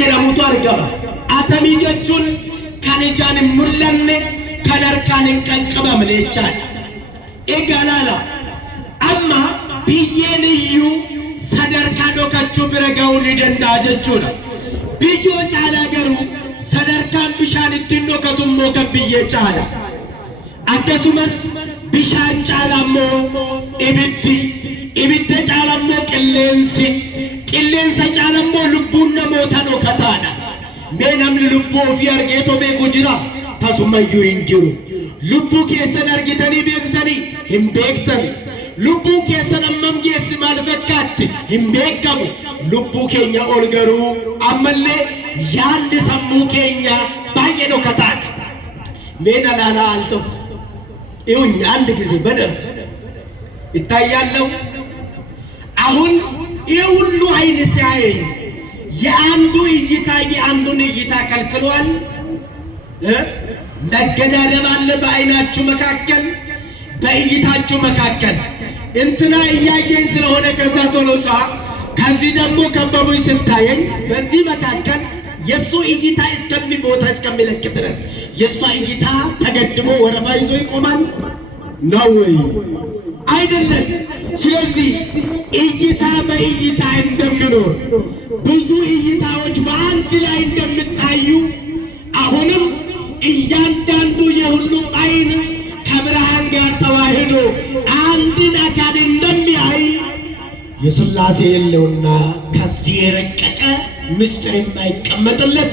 jedhamutu argama. Atamii jechuun kan ijaan hin mul'anne kan harkaan hin qaqqabamne jechaadha. Egaa laala amma biyyeen iyyuu sadarkaa dhokachuu bira ga'uu ni danda'a jechuudha. Biyyoo caalaa garuu sadarkaan bishaan ittiin dhokatu immoo kan biyyee caala. Akkasumas bishaan caalaa immoo ibidda caalaa immoo qilleensa caalaa immoo lubbuun namoota dhokataadha. Mee namni lubbuu ofii argeetoo beeku jira? Tasumayyuu hin jiru. Lubbuu keessan argitanii beektanii hin beektan. Lubbuu keessan ammam geessi maal fakkaatti hin beekamu. Lubbuu keenya ol garuu ammallee yaadni sammuu keenya baay'ee dhokataadha. Mee na laalaa al tokko ይሁን አንድ ጊዜ በደንብ ይታያለው። አሁን ይሁሉ አይን ሲያየኝ የአንዱ እይታ የአንዱን እይታ ከልክሏል። መገዳደብ አለ በአይናችሁ መካከል በእይታችሁ መካከል። እንትና እያየኝ ስለሆነ ከዛ ቶሎሳ ከዚህ ደግሞ ከበቡኝ ስታየኝ በዚህ መካከል የሱ እይታ እስከሚሞታ እስከሚለቅ ድረስ የሷ እይታ ተገድቦ ወረፋ ይዞ ይቆማል ነው ወይ? አይደለም። ስለዚህ እይታ በእይታ እንደሚኖር ብዙ እይታዎች በአንድ ላይ እንደምታዩ አሁንም እያንዳንዱ የሁሉም አይን ከብርሃን ጋር ተዋህዶ አንድን አካል እንደሚያይ የሥላሴ የለውና ከዚህ የረቀቀ ምስጢር የማይቀመጥለት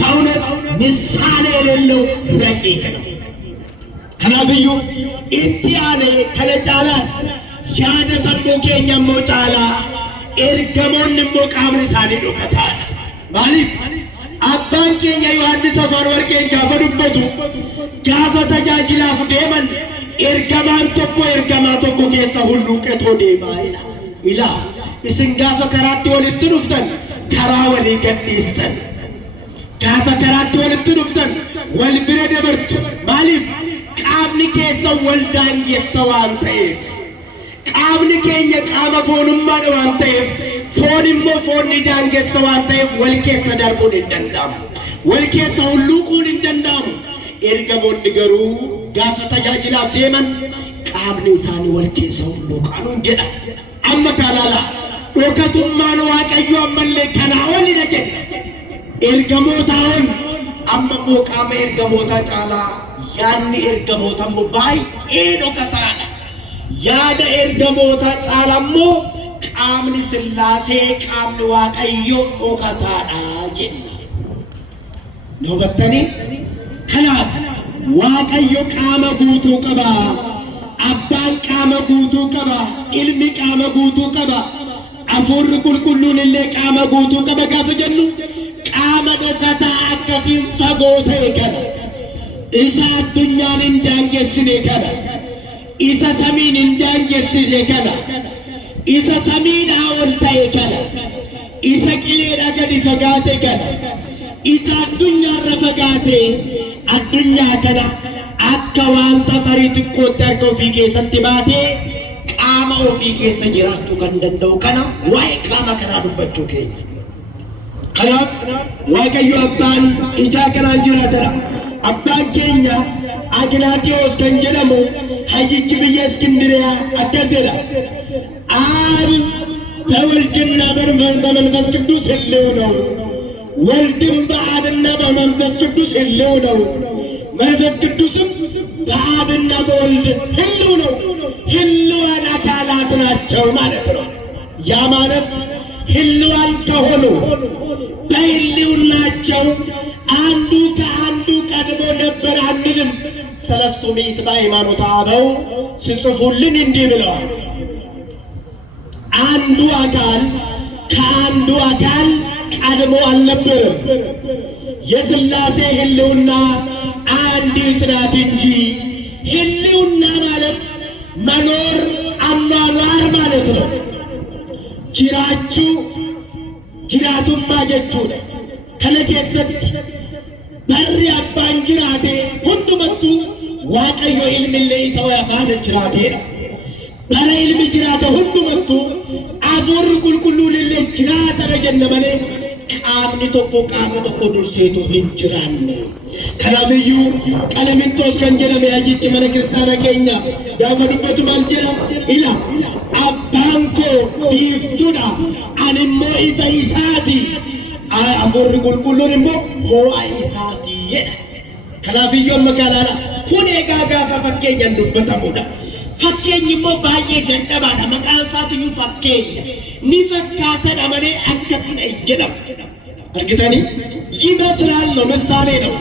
በእውነት ምሳሌ የሌለው ረቂቅ ነው። ከናፍዩ ኢትያኔ ከለጫላስ ያደ ሰሞ ኬኛ ሞጫላ ኤርገሞን ሞቃምን ሳኒ ዶከታና ማሊፍ አባን ኬኛ ዮሐንስ አፋን ወርቄን ጋፈ ዱበቱ ጋፈ ተጃጅላፍ ደመን ኤርገማን ቶኮ ኬሳ ሁሉ ቀቶ ደማ ኢላ እስን ጋፈ ከራት ወልት ዱፍተን karaa walii gadhiistan gaafa karaatti walitti dhuftan wal bira dabartu. Maaliif? qaamni keessa wal daangeessa waan ta'eef. Qaamni keenya qaama foonummaadha waan ta'eef foon immoo foonni daangeessa waan ta'eef wal keessa darbuun hin danda'amu. Wal keessa hulluuquun hin danda'amu. Ergamoonni garuu gaafa tajaajilaaf deeman qaamni isaanii wal keessa hulluuqanuun jedha. Amma kaalala dhokattummaan waaqayyo ammallee kanaa oli na jedha. Ergamootaan amma immoo qaama ergamootaa caalaa yaadni ergamootaa immoo baay'ee dhokataadha. Yaada ergamootaa caalaa immoo qaamni Sillaasee qaamni waaqayyo dhokataadha jenna. Hubattanii? Kanaaf waaqayyo qaama guutuu qaba. Abbaan qaama guutuu qaba. Ilmi qaama guutuu qaba. Afuurri qulqulluun illee qaama guutuu qaba gaafa jennu qaama dhokataa akkasiin fagoo ta'e kana isa addunyaan hin daangessine kana isa samiin hin daangessine kana isa samiidhaa ol ta'e kana isa qileedhaa gadi fagaate kana isa addunyaarra fagaate addunyaa kana akka waan xaxarii xiqqootti harka ofii keessatti baatee qaama ofii keessa jiraachuu kan danda'u kana waa'ee qaama kanaa dubbachuu keenya. Kanaaf waaqayyo abbaan ijaa kanaan jiraatara. Abbaan keenya Agnaatiyoos kan jedhamu hayyichi biyya Iskindiriyaa akkas jedha. አብ በወልድና በመንፈስ ቅዱስ ሕልው ነው። ወልድም በአብና በመንፈስ ቅዱስ ሕልው ነው። መንፈስ ቅዱስም በአብና በወልድ ሕልው ነው። ሕልዋን አካላት ናቸው ማለት ነው። ያ ማለት ሕልዋን ከሆኑ በሕልውናቸው አንዱ ከአንዱ ቀድሞ ነበር አንልም። ሰለስቱ ምዕት በሃይማኖተ አበው ሲጽፉልን እንዲህ ብለዋል። አንዱ አካል ከአንዱ አካል ቀድሞ አልነበረም። የሥላሴ ሕልውና አንዲት ናት እንጂ ሕልውና ማለት መኖር አኗኗር ማለት ነው። ጅራቱማ ጀቹudha. Kana keessatti barri abbaan jiraate hundumattuu waaqayyo ilmillee isa faana jiraateedha. Bara ilmi jiraate hundumattuu afuurri qulqulluun illee jiraatadha jenna malee qaamni tokko qaama tokko durseetu hin jiraanne. Kanaafiyyuu Qalaminxoos kan jedhame ayyichi mana kiristaana keenya gaafa dubbatu maal jedha? Ila abbaan koo biiftuudha, ani immoo ifa isaati, Hafuurri Qulqulluun immoo ho'a isaati jedha. Kanaafiyyuu amma kanaadha. Kun egaa gaafa fakkeenyaan dubbatamudha. Fakkeenyi immoo baay'ee dadhabaadha. Maqaan isaatiyyuu fakkeenya. Ni fakkaatadha malee akkasina hin jedhamu. Argitanii? ይመስላል ነው፣ ምሳሌ ነው።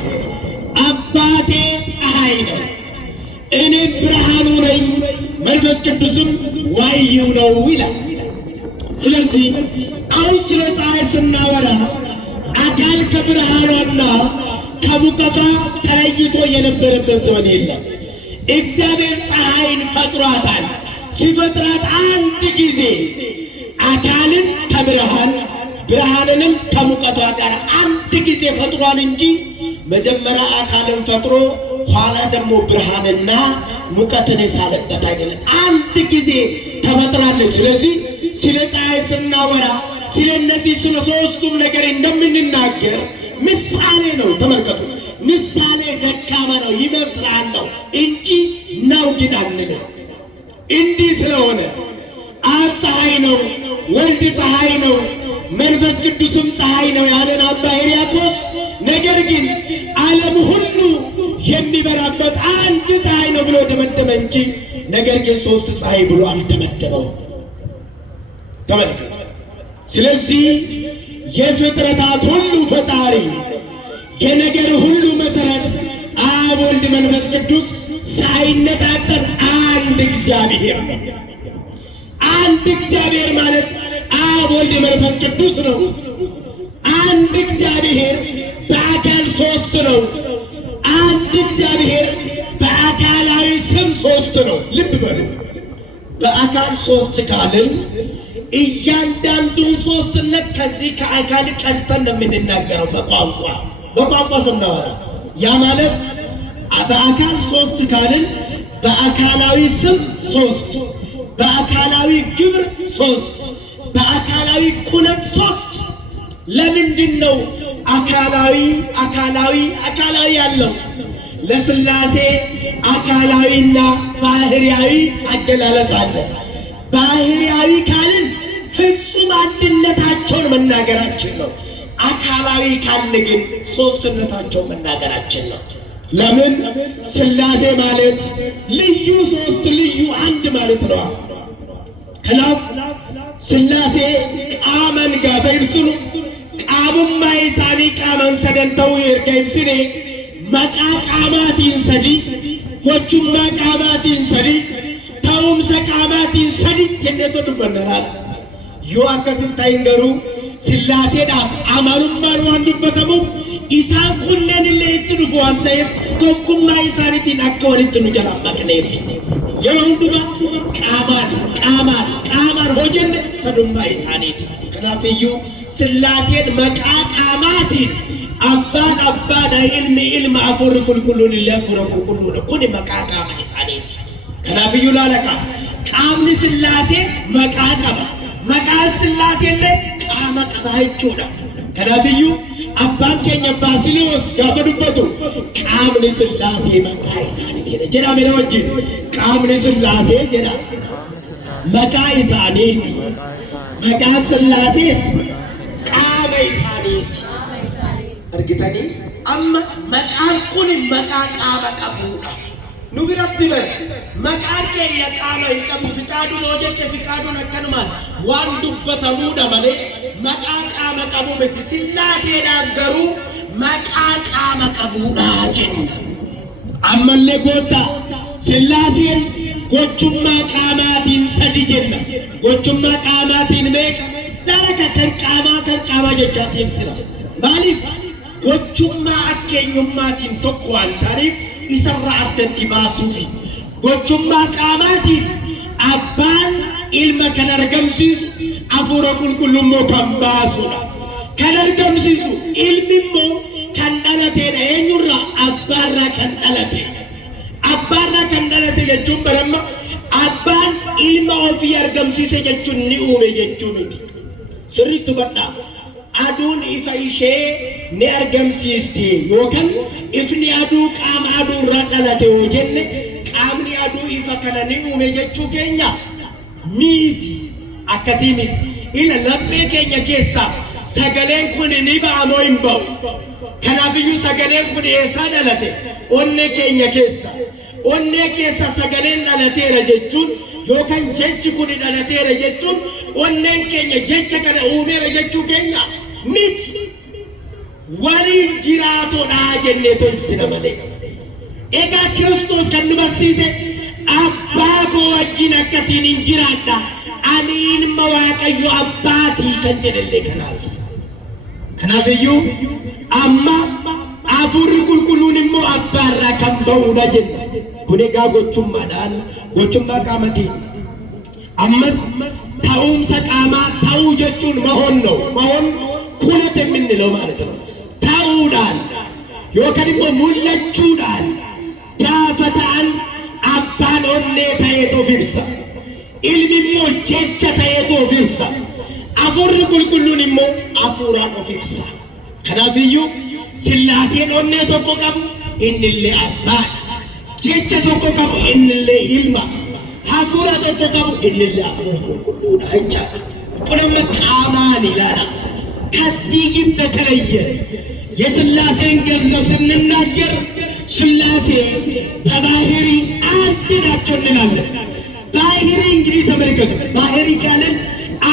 አባቴ ፀሐይ ነው፣ እኔም ብርሃኑ ነኝ፣ መንፈስ ቅዱስም ዋይው ነው ይላል። ስለዚህ አሁን ስለ ፀሐይ ስናወራ አካል ከብርሃኗና ከሙቀቷ ተለይቶ የነበረበት ዘመን የለም። እግዚአብሔር ፀሐይን ፈጥሯታል። ሲፈጥራት አንድ ጊዜ አካልን ከብርሃን ብርሃንንም ከሙቀቷ ጋር አንድ ጊዜ ፈጥሯል እንጂ መጀመሪያ አካልን ፈጥሮ ኋላ ደግሞ ብርሃንና ሙቀትን የሳለበት አይደለም። አንድ ጊዜ ተፈጥራለች። ስለዚህ ስለ ፀሐይ ስናወራ ስለ እነዚህ ስለ ሶስቱም ነገር እንደምንናገር ምሳሌ ነው። ተመልከቱ፣ ምሳሌ ደካማ ነው ይመስላል ነው እንጂ ነው ግን አንልም። እንዲህ ስለሆነ አብ ፀሐይ ነው፣ ወልድ ፀሐይ ነው፣ መንፈስ ቅዱስም ፀሐይ ነው ያለን አባ ሕርያቆስ፣ ነገር ግን ዓለም ሁሉ የሚበራበት አንድ ፀሐይ ነው ብሎ ደመደመ እንጂ ነገር ግን ሶስት ፀሐይ ብሎ አልደመደመው። ተመልከቱ። ስለዚህ የፍጥረታት ሁሉ ፈጣሪ የነገር ሁሉ መሰረት አብ ወልድ መንፈስ ቅዱስ ሳይነጣጠል አንድ እግዚአብሔር ነው። አንድ እግዚአብሔር ማለት አብ ወልድ መንፈስ ቅዱስ ነው። አንድ እግዚአብሔር በአካል ሶስት ነው። አንድ እግዚአብሔር በአካላዊ ስም ሶስት ነው። ልብ በሉ። በአካል ሶስት ካልን እያንዳንዱን ሶስትነት ከዚህ ከአካል ቀድተን ነው የምንናገረው። በቋንቋ ስናወራ ያ ማለት በአካል ሶስት ካልን በአካላዊ ስም ሶስት፣ በአካላዊ ግብር ሶስት፣ በአካላዊ ኩነት ሶስት። ለምንድን ነው አካላዊ ያለው? ለሥላሴ አካላዊና ባህሪያዊ አገላለጽ አለ። ባህሪያዊ ካልን ፍጹም አንድነታቸውን መናገራችን ነው። አካላዊ ካልን ግን ሶስትነታቸውን መናገራችን ነው። ለምን? ሥላሴ ማለት ልዩ ሶስት ልዩ አንድ ማለት ነው። ከላፍ ሥላሴ ቃመን ጋፈ ይብስኑ ቃሙማ ይሳኒ ቃመን ሰደንተው ይርጋ ይብስኔ መቃ ቃማቲን ሰዲ ጎቹማ ቃማቲን ሰዲ ታውምሰ ቃማቲን ሰዲ የኔቶ ዱበነራል ዮ አከስን ታይንገሩ ሥላሴ ዳፍ አማኑማን ዋን ዱበተሙፍ ኢሳን ኩነን ለይትዱፍ ዋንተይም ቶኩማ ይሳኒቲን አከወልትኑ ጀላማክኔት የወንዱማ ቃማን ሆጀን ሰዱማ ይሳኒት ከናፈዩ ሥላሴን መቃ ቃማቲን አባን ኢልም አፉር ኩልኩሉን ለፉረ ኩልኩሉን ኩን መቃ ቃማ ይሳኒት ከናፈዩ ላለቃ ቃምኒ ሥላሴ መቃ ሥላሴ ቃመ ቀባይቾዳ ከናፈዩ አባን ኬኛ ባሲሊዮስ ጋፈዱበቱ ቃምኒ ሥላሴ መቃ ይሳኒት ጀዳ መረወጂ ቃምኒ ሥላሴ ጀዳ መቃ ይሳኒት መቃ ሥላሴስ ቃመ ይሳኒት አርግታኒ አማ መቃን ኩን መቃ ቃመ ቀቡዳ ኑቢራት በር መቃን ኬኛ ቃመ ይቀቡ ፍቃዱ ሎጀት ፍቃዱን አከንማን ዋን ዱበተሙዳ ማለ መቃ ቃመ ቀቡ መት ሥላሴ ዳፍገሩ መቃ ቃመ ቀቡዳ ጀን አመለ ጎታ ሥላሴን ጎቹማ ቃማቲን ሰዲ ጀና ጎቹማ ቃማቲን ሜቀ ዳለከ ከንቃማ ጀቻት ይብስራ ማሊፍ ጎቹማ አኬኙማቲን ተቋን ታሪፍ ይሰራ አደት ባሱፊ ጎቹማ ቃማቲን አባን ኢልመ ከነርገምሲስ አፉረ ኩልኩሉሞ ከምባሱና ከነርገምሲሱ ኢልሚሞ ከንዳለቴ ነኙራ አባራ ከንዳለቴ jechuun baramma abbaan ilma ofii argamsiise jechuun ni uume jechuun miti. Sirriitti badhaa aduun ifa ishee ni argamsiisti yookaan ifni aduu qaama aduu irraa dhalate yoo jenne qaamni aduu ifa kana ni uume jechuu keenya miti akkasii miti. Ila laphee keenya keessa sagaleen kun ni ba'amoo hin ba'u. Kanaafiyyuu sagaleen kun eessaa dhalate? Onnee keenya keessa. Onnee keessa sagaleen dhalateera jechuun yookaan jechi kun dhalateera jechuun onneen keenya jecha kana uumeera jechuu keenya miti. Waliin jiraatodha jenneetoo ibsina malee. Egaa Kiristoos kan nu barsiise abbaa koo wajjin akkasiin hin jiraadha. Ani ilma Waaqayyo abbaatii kan jedhellee kanaaf. Kanaafiyyuu amma Hafuurri Qulqulluun immoo abbaarraa kan ba'uudha jenna. Kun egaa gochummaadhaan gochummaa qaamatiin. Ammas ta'umsa qaamaa ta'uu jechuun mahoon ነው mahoon ኩነት የምንለው ማለት ነው። ta'uudhaan yookaan immoo mul'achuudhaan gaafa ta'an abbaan onnee ta'eetoof ibsa. Ilmi immoo jecha ta'eetoof ibsa. Hafuurri Qulqulluun immoo hafuuraan of ibsa. Kanaafiyyuu Sillaaseen onnee tokko qabu innillee abbaadha. Jecha tokko qabu innillee ilma. Hafuura tokko qabu innillee hafuura Qulqulluudha jechaadha. Kun amma qaamaan ilaala. ከዚህ ግን በተለየ የሥላሴን ገንዘብ ስንናገር ሥላሴ በባህሪ አንድ ናቸው እንላለን። ባህሪ እንግዲህ ተመልከቱ፣ ባህሪ ካልን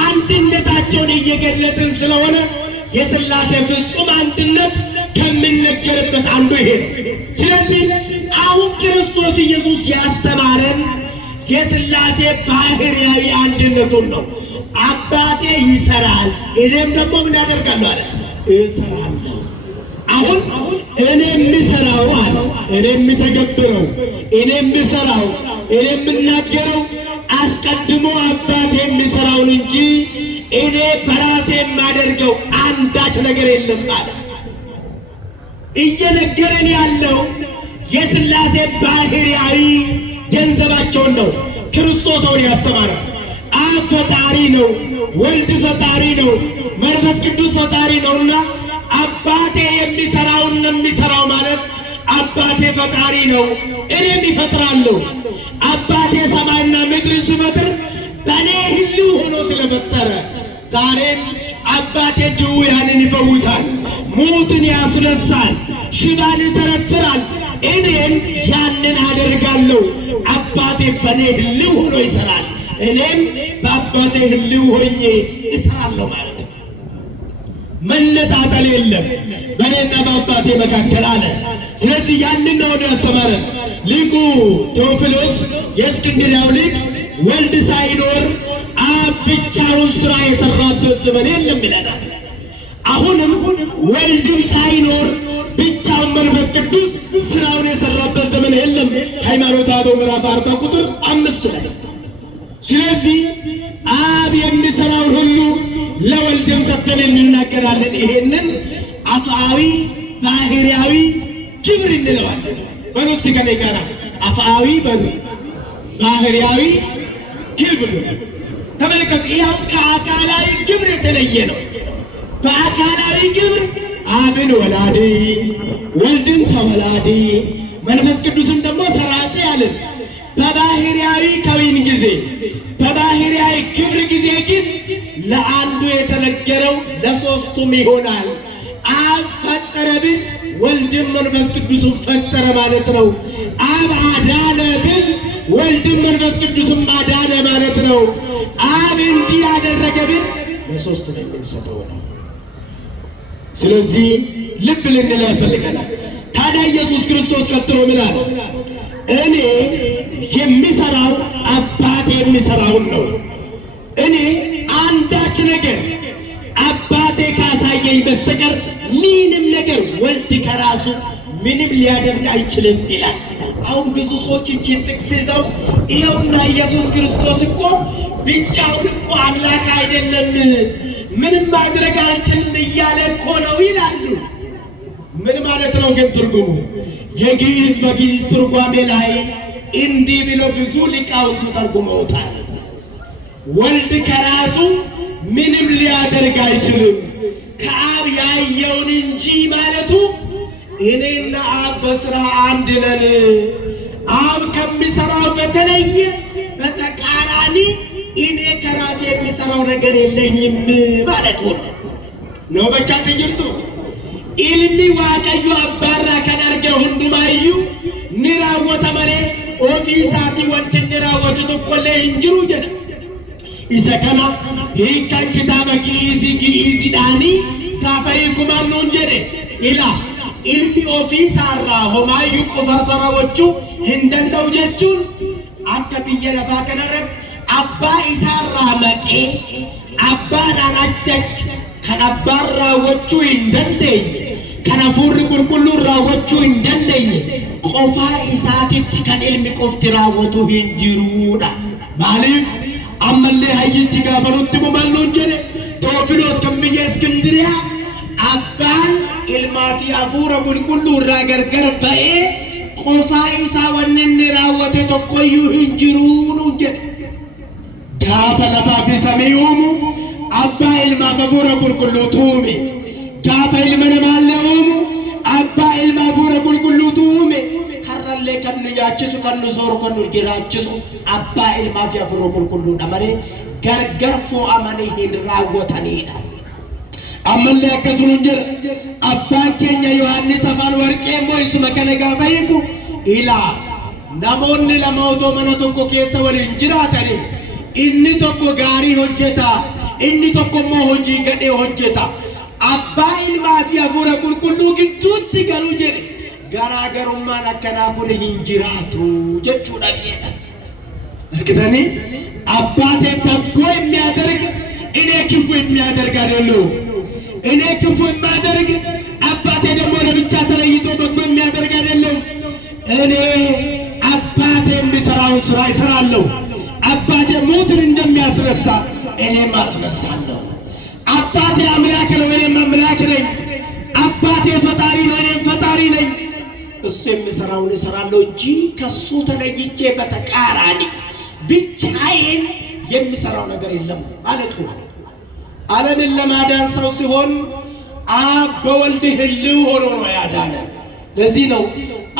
አንድነታቸውን እየገለጽን ስለሆነ የሥላሴ ፍጹም አንድነት ከምንነገርበት አንዱ ይሄ ነው። ስለዚህ አሁን ክርስቶስ ኢየሱስ ያስተማረን የሥላሴ ባህሪያዊ አንድነቱን ነው። አባቴ ይሰራል እኔም ደግሞ ምን አደርጋለሁ አለ እሰራለሁ። አሁን እኔ የምሰራው አለ እኔ የምተገብረው እኔ የምሰራው እኔ የምናገረው አስቀድሞ አባቴ የሚሰራውን እንጂ እኔ በራሴ የማደርገው አንዳች ነገር የለም አለ። እየነገረን ያለው የሥላሴ ባህሪያዊ ገንዘባቸውን ነው። ክርስቶስ አሁን ያስተማረው አብ ፈጣሪ ነው፣ ወልድ ፈጣሪ ነው፣ መንፈስ ቅዱስ ፈጣሪ ነውና አባቴ የሚሰራውን የሚሰራው ማለት አባቴ ፈጣሪ ነው፣ እኔም ይፈጥራለሁ። አባቴ ሰማይና ምድርን ሲፈጥር በእኔ ህልው ሆኖ ስለፈጠረ ዛሬም አባቴ ድውያንን ይፈውሳል፣ ሙትን ያስነሳል፣ ሽባን ይተረትራል። እኔም ያንን አደርጋለሁ። አባቴ በእኔ ህልው ሆኖ ይሰራል፣ እኔም በአባቴ ህልው ሆኜ እሰራለሁ ማለት ነው። መነጣጠል የለም በእኔና በአባቴ መካከል አለ። ስለዚህ ያንን ነው ያስተማረን ሊቁ ቴዎፍሎስ የእስክንድርያው ሊቅ። ወልድ ሳይኖር አብ ብቻውን ስራ የሰራበት ዘመን የለም ይለናል። አሁንም ወልድም ሳይኖር ብቻውን መንፈስ ቅዱስ ስራውን የሰራበት ዘመን የለም። ሃይማኖተ አበው ምዕራፍ 40 ቁጥር 5 ላይ። ስለዚህ አብ የሚሰራው ሁሉ ለወልድም ሰጥተን እንናገራለን። ይሄንን አፍአዊ ባህሪያዊ ግብር እንለዋለን። በሉ እስኪ ከኔ ጋር አፍአዊ በሉ ባህሪያዊ ግብር ተመልከቱ። ይኸው ከአካላዊ ግብር የተለየ ነው። በአካላዊ ግብር አብን ወላዲ፣ ወልድን ተወላዲ፣ መንፈስ ቅዱስን ደግሞ ሰራጺ አለን። በባህሪያዊ ከዊን ጊዜ በባህሪያዊ ግብር ጊዜ ግን ለአንዱ የተነገረው ለሶስቱም ይሆናል። አብ ፈጠረ ብል ወልድም መንፈስ ቅዱስም ፈጠረ ማለት ነው። አብ አዳነ ብል ወልድም መንፈስ ቅዱስም አዳነ ማለት ነው። አብ እንዲህ ያደረገ ብል ለሶስቱ ነው የሚሰጠው ነው። ስለዚህ ልብ ልንል ያስፈልገናል። ታዲያ ኢየሱስ ክርስቶስ ቀጥሎ ምን አለ? እኔ የሚሰራው አባቴ የሚሰራውን ነው። እኔ አንዳች ነገር አባቴ ካሳየኝ በስተቀር ምንም ነገር ወልድ ከራሱ ምንም ሊያደርግ አይችልም ይላል። አሁን ብዙ ሰዎች እቺን ጥቅስ ይዘው ይኸውና ኢየሱስ ክርስቶስ እኮ ብቻውን እኮ አምላክ አይደለም፣ ምንም ማድረግ አልችልም እያለ እኮ ነው ይላሉ። ምን ማለት ነው ግን ትርጉሙ? የግዕዝ በግዕዝ ትርጓሜ ላይ እንዲህ ብለው ብዙ ሊቃውንቱ ተርጉመውታል። ወልድ ከራሱ ምንም ሊያደርግ አይችልም፣ ከአብ ያየውን እንጂ ማለቱ እኔና አብ በሥራ አንድ ነን፣ አብ ከሚሰራው በተለየ በተቃራኒ እኔ ከራሴ የሚሰራው ነገር የለኝም ማለቱ ነው። በቻ ትጅርቱ ኢልሚ ዋቀዩ አባራ ከናርገ ሁንዱማዩ ንራወተ መሬ ኦፊሳቲ ወንት ንራወቱ ተቆለ እንጅሩ ጀነ ኢሰከና ሂካን ኪታበ ጊኢዚ ዳኒ ካፈይ ኩማኑ እንጀደ ኢላ ኢልሚ ኦፊሳራ ሆማዩ ቆፋ ሰራዎቹ እንደንደው ጀቹን አከ ብየ ለፋ ከነረት አባ ኢሳራ መቄ አባ ዳናቸች ከነባራ ወቹ እንደንደኝ ከነፉር ቁልቁሉ ራወቹ እንደንደኝ ቆፋ ኢሳቲት ከኔልሚ ቆፍቲ ራወቱ እንጅሩዳ ማሊፍ አመለ ሀይት ጋፈሩት በማሉ እንጀረ ቴዎፍሎስ ከመየ እስክንድሪያ አባን ኢልማፊ አፉረ ቁልቁሉ ራገርገር በኤ ቆፋ ኢሳ ወነን ራወተ ተቆዩ እንጅሩኑ እንጀረ ጋፈ ለፋፊ ሰሚዩሙ አባ ኢልማፊ አፉረ ቁልቁሉ ቱሜ ጋፈ ኢልመነ ማለውሙ አባ ኢልማፊ አፉረ ቁልቁሉ ቱሜ ሀራለ ከኑ ያችሱ ከኑ ሶር ከኑ ጅራችሱ አባ ኢልማፊ አፉረ ቁልቁሉ ደመሬ ገርገርፎ አመኔ ራወተኒዳ አመለ ከሱን እንጀር አባ ኬኛ ዮሐንስ አፋን ወርቄ ሞይስ መከነ ጋፈይኩ ኢላ ናሞኒ ለማውቶ መነቶኮ ኬሰ ወሊን ጅራተኒ ኢኒ ቶኮ ጋሪ ሆጀታ ኢኒ ቶኮ ሞ ሆጂ ገዴ ሆጀታ አባ ኢልማፊ አፉረ ቁልቁሉ ግዱት ገሩ ጀሪ ጋራገሩማ ነከና ኩን ሂንጅራቱ ጀቹ ዳፊየታ እርግጠኒ አባቴ በጎ የሚያደርግ እኔ ክፉ የሚያደርግ አይደለም። እኔ ክፉ የሚያደርግ አባቴ ደግሞ ለብቻ ተለይቶ በጎ የሚያደርግ አይደለም። እኔ አባቴ የሚሰራውን ስራ ይሰራለሁ። አባቴ ሞትን እንደሚያስነሳ እኔም አስነሳለሁ። አባቴ አምላክ ነው፣ እኔም አምላክ ነኝ። አባቴ ፈጣሪ ነው፣ እኔም ፈጣሪ ነኝ። እሱ የሚሰራውን እሰራለሁ እንጂ ከሱ ተለይቼ በተቃራኒ ብቻዬን የሚሰራው ነገር የለም ማለቱ ነው። ዓለምን ለማዳን ሰው ሲሆን አብ በወልድ ህልው ሆኖ ነው ያዳነን። ለዚህ ነው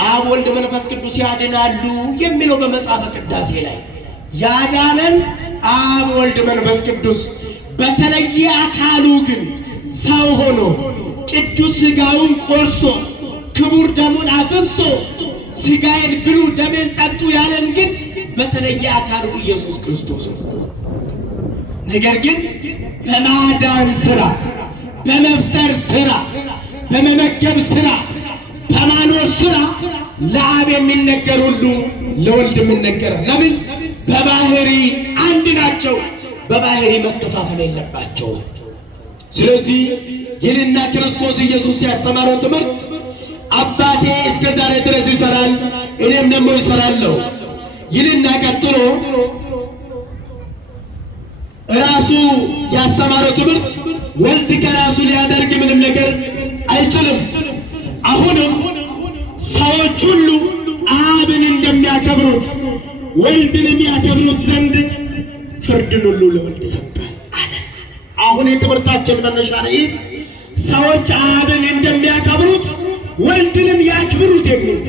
አብ ወልድ መንፈስ ቅዱስ ያድናሉ የሚለው በመጽሐፈ ቅዳሴ ላይ ያዳነን አብ ወልድ መንፈስ ቅዱስ። በተለየ አካሉ ግን ሰው ሆኖ ቅዱስ ሥጋውን ቆርሶ ክቡር ደሙን አፍሶ ሥጋዬን ብሉ ደሜን ጠጡ ያለን ግን በተለየ አካሉ ኢየሱስ ክርስቶስ ነው። ነገር ግን በማዳን ስራ፣ በመፍጠር ስራ፣ በመመገብ ስራ፣ በማኖር ስራ ለአብ የሚነገር ሁሉ ለወልድ የሚነገር። ለምን? በባህሪ አንድ ናቸው። በባህሪ መከፋፈል የለባቸውም። ስለዚህ ይህንና ክርስቶስ ኢየሱስ ያስተማረው ትምህርት አባቴ እስከ ዛሬ ድረስ ይሰራል፣ እኔም ደግሞ ይሰራለሁ ይልና ቀጥሎ ራሱ ያስተማረው ትምህርት ወልድ ከራሱ ሊያደርግ ምንም ነገር አይችልም። አሁንም ሰዎች ሁሉ አብን እንደሚያከብሩት ወልድን የሚያከብሩት ዘንድ ፍርድን ሁሉ ለወልድ ሰጥቷል አለ። አሁን የትምህርታችን መነሻ ርዕስ ሰዎች አብን እንደሚያከብሩት ወልድንም ያክብሩት የሚል።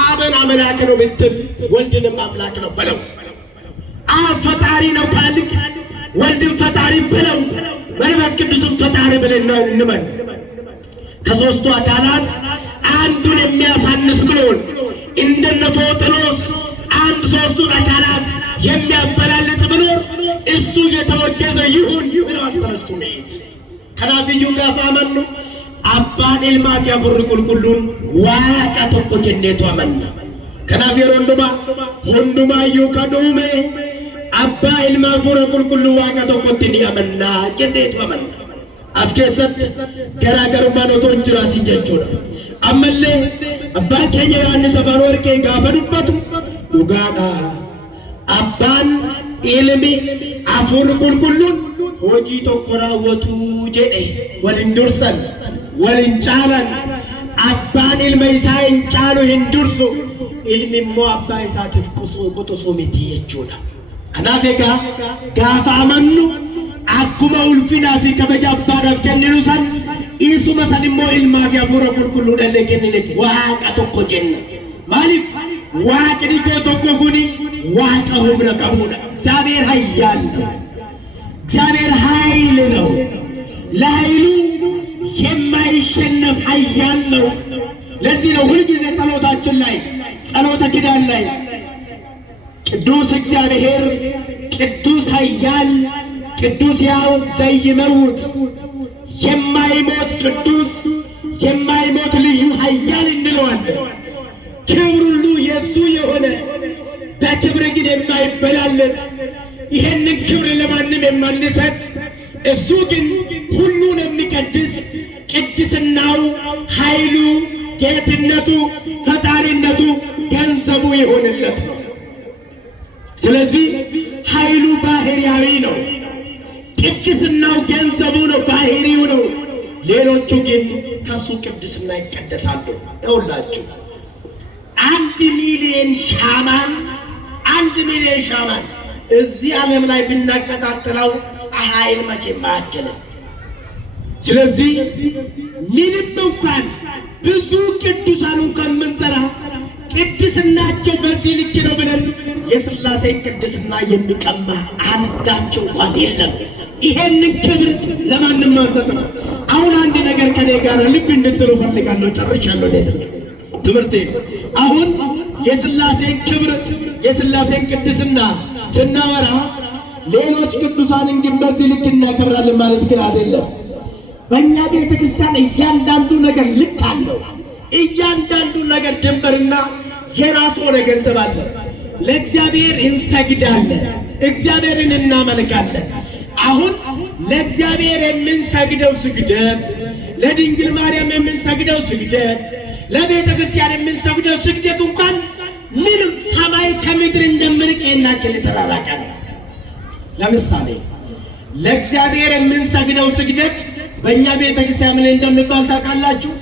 አብን አምላክ ነው ብትል ወልድንም አምላክ ነው በለው። አብ ፈጣሪ ነው ካልክ ወልድን ፈጣሪ ብለው፣ መንፈስ ቅዱስን ፈጣሪ ብለን እንመን። ከሦስቱ አካላት አንዱን የሚያሳንስ ብሎን እንደነ ፎጥኖስ አንድ ሦስቱን አካላት የሚያበላልጥ ብኖር እሱ የተወገዘ ይሁን ብለዋል ሰለስቱ ምዕት። ከናፍዩ ጋፋ መኑ አባን ኢልማፊ አፉረ ቁልቁሉን ዋቃ ቶኮ ጀኔቱ አመና ከናፍ ሁንዱማ ዩከዱሜ አባ ኢልማፊ አፉረ ቁልቁሉ ዋቃ ቶኮቲ አመና ጀኔቱ አመና አስኬሰት ገራገሩማን ኦቶ እንጅራት ጀቹudha። አመሌ አባን ኬኛ ዮሐንስ አፋን ወርቄ ጋፈ ዱበቱ ዱጋadha አባን ኢልሚ አፉረ ቁልቁሉን ሆጂ tokko raawwatu jedhe walin dursan walin caalan abbaan ilma isaa hin caalu hin dursu ilmi immoo abbaa isaatiif quxisuu miti jechuudha. Kanaaf egaa gaafa amannu akkuma ulfinaa fi kabaja abbaadhaaf kenninu san isuma san immoo ilmaa fi hafuura qulqulluudhaan kennineef waaqa tokko jenna. Maaliif waaqni koo tokko kuni waaqa humna qabuudha. እግዚአብሔር ኃያል ነው። እግዚአብሔር ኃይል ነው። ለኃይሉ የማይሸነፍ ኃያል ነው። ለዚህ ነው ሁልጊዜ ጸሎታችን ላይ ጸሎተ ኪዳን ላይ ቅዱስ እግዚአብሔር ቅዱስ ኃያል ቅዱስ ያው ዘይመውት የማይሞት ቅዱስ የማይሞት ልዩ ኃያል እንለዋለን። ክብር ሁሉ የእሱ የሆነ በክብር ግን የማይበላለጥ ይሄንን ክብር ለማንም የማንሰጥ እሱ ግን ሁሉን የሚቀድስ ቅድስናው ኃይሉ ጌትነቱ ፈጣሪነቱ ገንዘቡ የሆነለት ነው። ስለዚህ ኃይሉ ባህሪያዊ ነው። ቅድስናው ገንዘቡ ነው፣ ባህሪው ነው። ሌሎቹ ግን ከሱ ቅድስና ይቀደሳሉ። ይኸውላችሁ 1 ሚሊዮን ሻማን እዚህ ዓለም ላይ ብናቀጣጥለው ፀሐይን መቼም አያክልም። ስለዚህ ምንም እንኳን ብዙ ቅዱሳን እንኳን ምንጠራ ቅድስናቸው በዚህ ልክ ነው ብለን የሥላሴ ቅድስና የሚቀማ አንዳቸው እንኳን የለም። ይሄንን ክብር ለማንም አንሰጥም። አሁን አንድ ነገር ከኔ ጋር ልብ እንድትሉ ፈልጋለሁ። ጨርሻለሁ ትምህርቴ። አሁን የሥላሴን ክብር የሥላሴን ቅድስና ስናወራ ሌሎች ቅዱሳንን ግን በዚህ ልክ እናከብራለን ማለት ግን አይደለም። በእኛ ቤተ ክርስቲያን እያንዳንዱ ነገር ልክ አለው። እያንዳንዱ ነገር ድንበርና የራሱ ሆነ ገንዘብ አለ። ለእግዚአብሔር እንሰግዳለን፣ እግዚአብሔርን እናመልካለን። አሁን ለእግዚአብሔር የምንሰግደው ስግደት፣ ለድንግል ማርያም የምንሰግደው ስግደት፣ ለቤተ ክርስቲያን የምንሰግደው ስግደት እንኳን ምንም ሰማይ ከምድር እንደምርቅ የናክል የተራራቀ ነው። ለምሳሌ ለእግዚአብሔር የምንሰግደው ስግደት በእኛ ቤተ ክርስቲያን ምን እንደሚባል ታውቃላችሁ?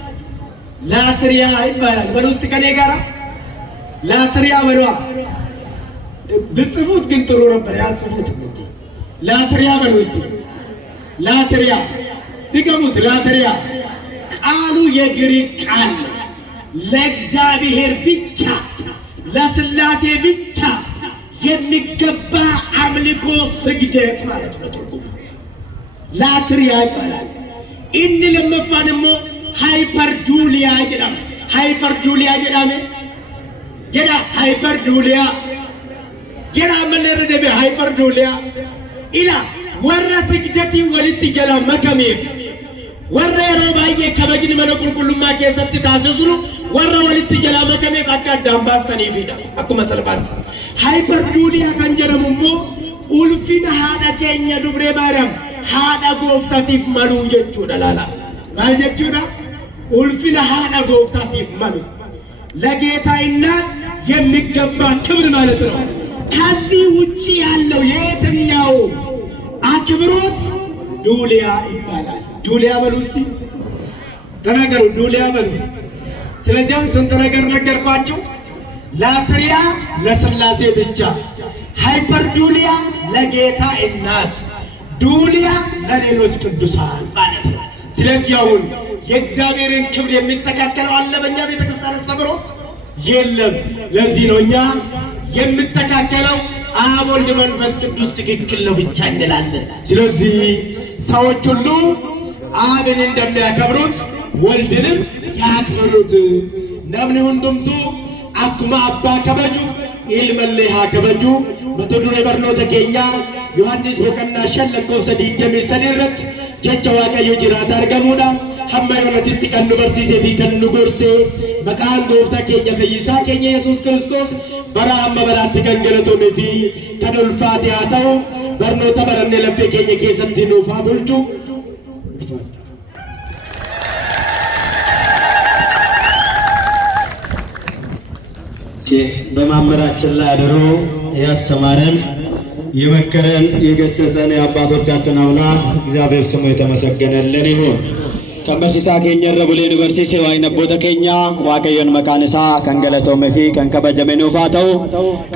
ላትሪያ ይባላል። በሉ እስቲ ከኔ ጋራ ላትሪያ በሏ። ብጽፉት ግን ጥሩ ነበር፣ ያጽፉት እንጂ ላትሪያ በሉ እስቲ። ላትሪያ ድገሙት። ላትሪያ ቃሉ የግሪክ ቃል ነው። ለእግዚአብሔር ብቻ ለሥላሴ ብቻ የሚገባ አምልኮ ስግደት ማለት ነው። ትርጉሙ ላትሪያ ይባላል። ኢን ለመፋንሞ ሃይፐርዱሊያ ጀዳም ሃይፐርዱሊያ ጀዳም ጀዳ ሃይፐርዱሊያ ጀዳ መለረደበ ሃይፐርዱሊያ ኢላ ወራ ስግደቲ ወልት ጀላ መከሜፍ ወራ ሮባዬ ከበጅን መለቁልቁሉማ ከሰት ታሰሱሉ ወራ ወልት ጀላ መከሜፍ አካዳም ባስተኔፊዳ አኩ መሰልፋት ሃይፐርዱሊያ ከንጀረሙሞ ኡልፊና ሃዳ ኬኛ ዱብሬ ማርያም ሃዳ ጎፍታቲፍ መሉ ጀቹ ደላላ ማል ጀቹዳ ኡልፊና ሃዳ ጎፍታቲፍ መሉ ለጌታ እናት የሚገባ ክብር ማለት ነው። ከዚህ ውጪ ያለው የትኛው አክብሮት ዱሊያ ይባላል። ዱሊያ በሉ እስቲ ተናገሩ። ዱሊያ በሉ። ስለዚህ ስንት ነገር ነገርኳችሁ። ላትሪያ ለሥላሴ ብቻ፣ ሃይፐርዱሊያ ለጌታ እናት፣ ዱሊያ ለሌሎች ቅዱሳን ማለት ነው። ስለዚህ አሁን የእግዚአብሔርን ክብር የሚተካከለው አለ በእኛ ቤተክርስቲያን አስተምሮ የለም። ለዚህ ነው እኛ የምተካከለው አብ ወልድ መንፈስ ቅዱስ ትክክል ነው ብቻ እንላለን። ስለዚህ ሰዎች ሁሉ አብን እንደሚያከብሩት ወልድንም ያክብሩት። ነምን ሁንዱምቱ አኩማ አባ ከበጁ ኢልመሌ ከበጁ መተዱሬ በርኖተ ኬኛ ዮሐንስ ወቀና ሸለቆ ሰዲደሜ ሰዲረት ጀቻ ዋቀዮ ጅራት አርገሙዳ hamma yoonatitti kan nu barsiisee fi kan nu gorsee maqaan gooftaa keenya fayyisaa keenya Yesuus Kiristoos bara hamma baraatti kan galatoomee fi kan ulfaate haa ta'u. barnoota barannee laphee keenya keessatti nuuf haa bulchu. በማመራችን ላይ አድሮ ያስተማረን የመከረን የገሰጸን የአባቶቻችን አምላክ እግዚአብሔር ስሙ የተመሰገነልን ይሁን። Kan barsiisaa keenya irra bulee nu barsiise waa'ee abboota keenya waaqayyoon maqaan isaa kan galatoomee fi kan kabajame nuuf haa ta'u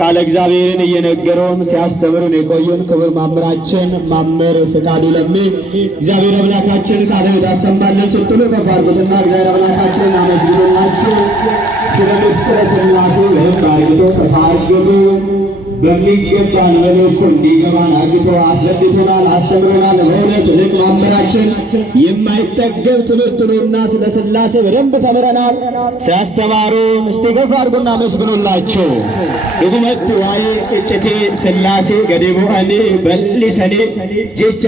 ቃለ እግዚአብሔርን እየነገሩን ሲያስተምሩን የቆዩን ክቡር መምህራችን መምህር ፍቃዱ ለሚ እግዚአብሔር አምላካችን ቃለ ያሰማልን ስትሉ ከፍ አድርጉትና እግዚአብሔር አምላካችን አመስግኑላችሁ። ስለ ምስጢረ ሥላሴ ወይም አርግቶ ሰፋ አርግቶ በሚገባን መልኩ እንዲገባን አርግቶ አስረድቶናል፣ አስተምሮናል። በእውነት ልቅ መምህራችን የማይጠገብ ትምህርት ነውና ስለ ሥላሴ በደንብ ተምረናል። ሲያስተማሩን እስቲ ከፍ አድርጉና አመስግኑላቸው። ዱጉመት ዋዬ እጭቴ ሥላሴ ገዴ ቡአኔ በሊሰኔ ጄቻ